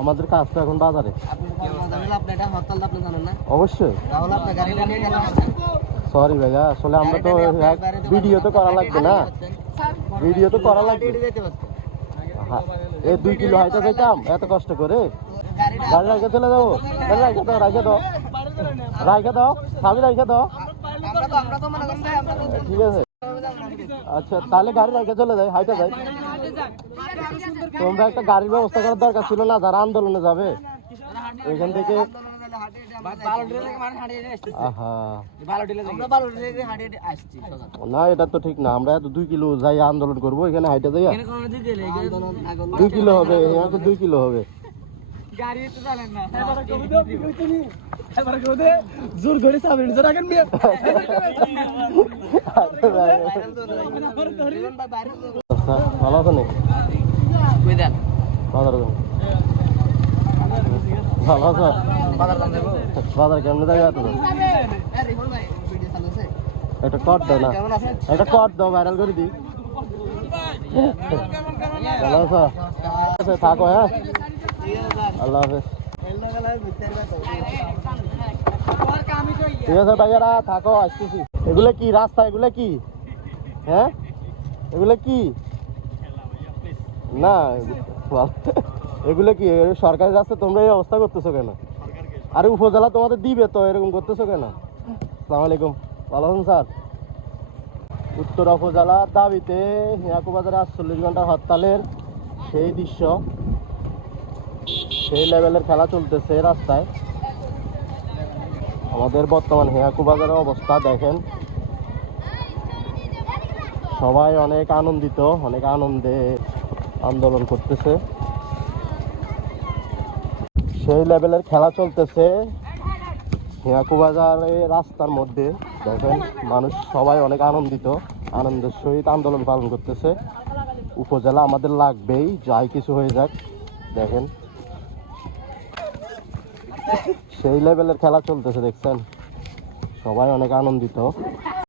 আমাদের কাজ তো এখন বাজারে। অবশ্যই সরি ভাইয়া, আসলে আমরা তো ভিডিও তো করা লাগবে না, ভিডিও তো করা লাগবে। এই 2 কিলো হাইটা যাইতাম এত কষ্ট করে, গাড়ি রাখে চলে যাবো। গাড়ি রাখে দাও, রাখে দাও, রাখে দাও, স্বামী রাখে দাও, ঠিক আছে। আচ্ছা তাহলে গাড়ি রাখে চলে যায়, হাইটা যায়। তোমরা একটা গাড়ির ব্যবস্থা করার দরকার ছিল না, যারা আন্দোলনে যাবে এখান থেকে। না এটা তো ঠিক না, আমরা এত 2 কিলো যাই আন্দোলন করবো, এখানে হাইটা যাই 2 কিলো হবে, 2 কিলো হবে। জোর করে সামনে রাখেন ভালো আছে নাকি? ভালো আছো? বাজার কেমনে যাবে? একটা কট দাও না, একটা কট দাও, ভাইরাল করে দিই। ভালো আছো? থাকো, হ্যাঁ, আল্লাহ হাফেজ। ঠিক আছে ভাইয়ারা, থাকো, আসতেছি। এগুলো কি রাস্তা? এগুলো কি? হ্যাঁ এগুলো কি? না এগুলো কি সরকারি রাস্তা? তোমরা এই অবস্থা করতেছো কেন? আরে উপজেলা তোমাদের দিবে তো, এরকম করতেছো কেন? আসসালামু আলাইকুম, ভালো আছেন স্যার? উত্তর উপজেলার দাবিতে হিয়াকু বাজারে 48 ঘন্টা হরতালের সেই দৃশ্য, সেই লেভেলের খেলা চলতেছে রাস্তায়। আমাদের বর্তমান হিয়াকু বাজারের অবস্থা দেখেন, সবাই অনেক আনন্দিত, অনেক আনন্দে আন্দোলন করতেছে, সেই লেভেলের খেলা চলতেছে হিয়াকু বাজারে রাস্তার মধ্যে। দেখেন মানুষ সবাই অনেক আনন্দিত, আনন্দের সহিত আন্দোলন পালন করতেছে। উপজেলা আমাদের লাগবেই, যাই কিছু হয়ে যাক। দেখেন সেই লেভেলের খেলা চলতেছে, দেখছেন সবাই অনেক আনন্দিত।